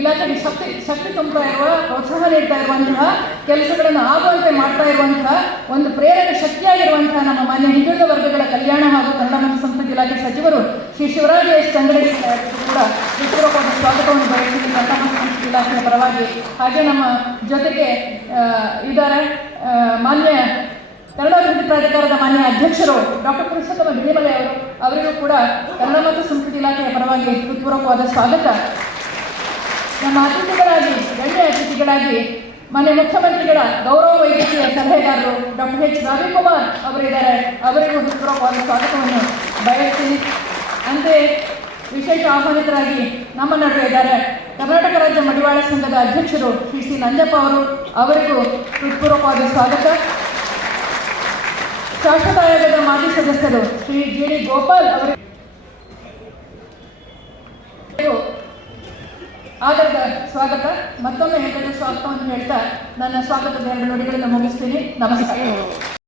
ಇಲಾಖೆಗೆ ಶಕ್ತಿ ಶಕ್ತಿ ತುಂಬುತ್ತಾ ಇರುವ, ಪ್ರೋತ್ಸಾಹ ನೀಡ್ತಾ ಇರುವಂತಹ ಕೆಲಸಗಳನ್ನು ಆಗುವಂತೆ ಮಾಡ್ತಾ ಇರುವಂತಹ ಒಂದು ಪ್ರೇರಕ ಶಕ್ತಿಯಾಗಿರುವಂತಹ ನಮ್ಮ ಮಾನ್ಯ ಹಿಂದುಳಿದ ವರ್ಗಗಳ ಕಲ್ಯಾಣ ಹಾಗೂ ಕನ್ನಡ ಮತ್ತು ಸಂಸ್ಕೃತಿ ಇಲಾಖೆ ಸಚಿವರು ಶ್ರೀ ಶಿವರಾಜ್ ಎಸ್. ತಂಗಡಿ ಕೂಡ ಹೃತ್ಪೂರ್ವಕವಾದ ಸ್ವಾಗತವನ್ನು ಬಯಸಿದ್ದು ಕನ್ನಡ ಮತ್ತು ಸಂಸ್ಕೃತಿ ಇಲಾಖೆಯ ಪರವಾಗಿ. ಹಾಗೆ ನಮ್ಮ ಜೊತೆಗೆ ಇದ್ದಾರೆ ಮಾನ್ಯ ಕನ್ನಡ ಅಭಿವೃದ್ಧಿ ಪ್ರಾಧಿಕಾರದ ಮಾನ್ಯ ಅಧ್ಯಕ್ಷರು ಡಾಕ್ಟರ್ ಪುರುಷೋತ್ತಮ ಬಿಳಿಮಲೆ ಅವರು. ಅವರಿಗೂ ಕೂಡ ಕನ್ನಡ ಮತ್ತು ಸಂಸ್ಕೃತಿ ಇಲಾಖೆಯ ಪರವಾಗಿ ಹೃತ್ಪೂರ್ವಕವಾದ ಸ್ವಾಗತ. ನಮ್ಮ ಅತಿಥಿಗಳಾಗಿ, ಗಣ್ಯ ಅತಿಥಿಗಳಾಗಿ ಮನೆ ಮುಖ್ಯಮಂತ್ರಿಗಳ ಗೌರವ ವೈದ್ಯಕೀಯ ಸಲಹೆಗಾರರು ಡಾಕ್ಟರ್ ಎಚ್. ರವಿಕುಮಾರ್ ಅವರಿದ್ದಾರೆ. ಅವರಿಗೂ ಹೃತ್ಪೂರ್ವಕವಾದ ಸ್ವಾಗತವನ್ನು ಬಯಸ್ತೀನಿ. ಅಂತೆಯೇ ವಿಶೇಷ ಆಹ್ವಾನಿತರಾಗಿ ನಮ್ಮ ನಡುವೆ ಇದ್ದಾರೆ ಕರ್ನಾಟಕ ರಾಜ್ಯ ಮಡಿವಾಳ ಸಂಘದ ಅಧ್ಯಕ್ಷರು ಶ್ರೀ ಸಿ. ನಂಜಪ್ಪ ಅವರು. ಅವರಿಗೂ ಹೃತ್ಪೂರ್ವಕವಾದ ಸ್ವಾಗತ. ಶಾಶ್ವತ ಆಯೋಗದ ಮಾಜಿ ಸದಸ್ಯರು ಶ್ರೀ ಜಿ. ಡಿ. ಗೋಪಾಲ್ ಅವರಿಗೂ ಆಧಾರದ ಸ್ವಾಗತ. ಮತ್ತೊಮ್ಮೆ ಎಲ್ಲರಿಗೂ ಸ್ವಾಗತವನ್ನು ಹೇಳ್ತಾ ನನ್ನ ಸ್ವಾಗತದ ಎರಡು ನುಡಿಗಳನ್ನು ಮುಗಿಸ್ತೀನಿ. ನಮಸ್ಕಾರ.